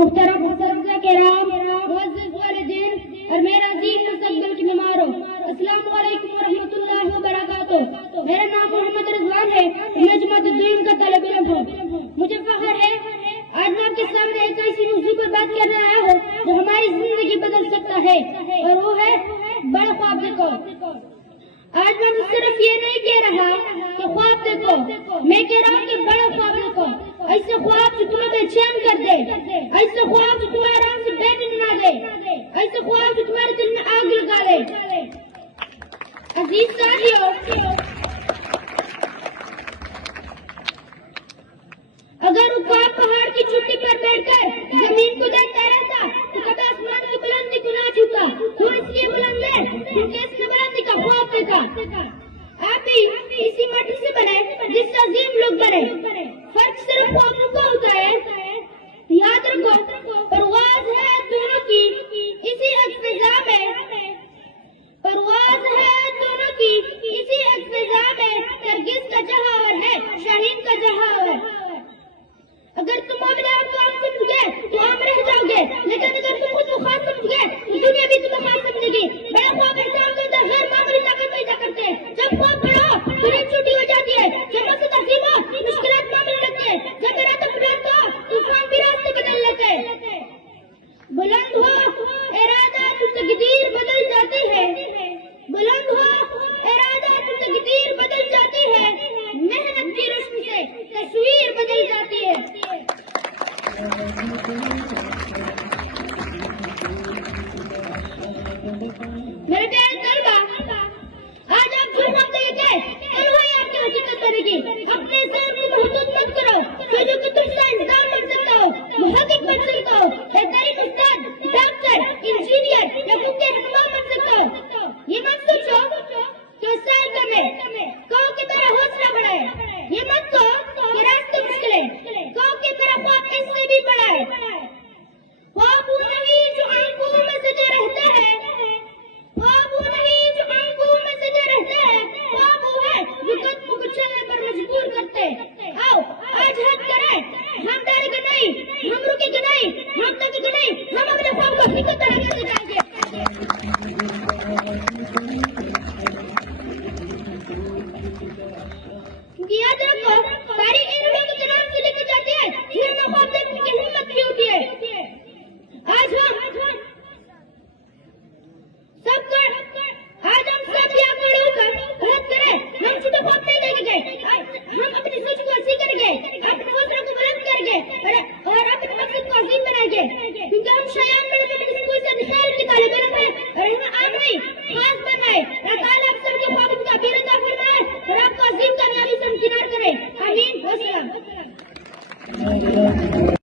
محترم اساتذہ کرام، معزز والدین اور میرا عزیز مستقبل کی بیماروں، السلام علیکم ورحمۃ اللہ وبرکاتہ۔ میرا نام محمد رضوان ہے، میں جماعت الدین کا طالب علم ہوں۔ مجھے فخر ہے آج میں آپ کے سامنے ایک ایسی موضوع پر بات کرنے آیا ہوں جو ہماری زندگی بدل سکتا ہے، اور وہ ہے بڑا خواب دیکھو۔ آج میں صرف یہ نہیں کہہ رہا کہ خواب دیکھو، میں کہہ رہا ہوں کہ بڑا خواب دیکھو، ایسے خواب جو تمہیں بے چین کر دے، ایسے خواب جو تمہیں آرام سے بیٹھنے نہ دے، ایسے خواب جو تمہارے دل میں آگ لگا لے۔ عزیز ساتھیو، اگر وہ خواب پہاڑ کی چوٹی پر بیٹھ کر زمین کو دیکھتا رہتا تو کبھی آسمان کی بلندی کو نہ چھوتا۔ وہ اس لیے بلند ہے کیونکہ اس نے بلندی کا خواب دیکھا۔ آپ بھی اسی مٹی سے بنے جس سے عظیم لوگ بنے، فرق صرف خوابوں کا ہوتا ہے۔ یاد رکھو، پرواز ہے دونوں کی اسی ایک فضا میں، پرواز ہے دونوں کی اسی ایک فضا میں، نرگس کا جہاور ہے شاہین کا جہاور۔ اگر تم اپنے آپ کو آپ سمجھ گئے تو آپ رہ جاؤ گے، لیکن اگر تم خود کو خاص سمجھ گئے تو دنیا بھی تمہیں خاص سمجھے گی۔ بڑا خواب انسان کے اندر غیر معمولی طاقت پیدا کرتے ہیں۔ جب خواب بڑا ہو تو نیند چھوٹی ہو جاتی ہے، جب مقصد عظیم ہو مشکلات معمولی لگتے ہیں، جب ارادہ بلند ہو طوفان بھی راستے بدل لیتے ہیں۔ بلند ہو ارادہ تو تقدیر بدل جاتی ہے، بلند ہو ارادہ تو تقدیر بدل جاتی ہے، محنت کی روشنی سے تصویر بدل جاتی ہے۔ میرے پیارے طلبا، آج آپ جو خواب دیکھے کل وہی آپ کی حقیقت بنے گی۔ اپنے ذہن کو محدود مت کرو، سوچو کہ تم سائنسدان بن سکتے ہو، محقق بن سکتے ہو، بہترین استاد، ڈاکٹر، انجینئر یا ممکن رہنما بن سکتے ہو۔ یہ مت سوچو کہ سال کم ہے، کہو کی طرح حوصلہ بڑھائے۔ یہ مت کہو کہ راستے مشکل ہے، کہو کی طرح خواب اس سے بھی بڑا ہے۔ خواب وہ نہیں جو آنکھوں میں سجے رہتا ہے، خواب وہ نہیں جو آنکھوں میں سجے رہتا ہے، خواب وہ ہے جو قدموں کو چلنے پر مجبور کرتے۔ آؤ آج ہم کریں، ہم ڈرے گا نہیں، ہم رکے گا نہیں، ہم تھکے گا نہیں، ہم اپنے خواب کو حقیقت بنا کے جائیں گے۔ یاد رکھو، تاریخ ان لوگوں کے نام سے لکھی جاتی ہے جنہوں نے خواب دیکھنے کی ہمت کی ہوتی ہے۔ آج ہم سب یہاں کھڑے ہو کر بات کریں، ہم چھوٹے خواب نہیں دیکھیں گے، ہم اپنی سوچ کو وسیع کریں گے، اپنے حوصلے کو بلند کریں گے اور اپنے مقصد کو عظیم بنائیں گے، کیونکہ ہم شایان میڈیکل اسکول سے نثار کی طالب علم ہیں اور ہمیں عام نہیں خاص بننا ہے۔ اللہ تعالیٰ آپ سب کے خوابوں کو تعبیر عطا فرمائے اور آپ کو عظیم کامیابی سے ہمکنار کرے۔ آمین۔ والسلام۔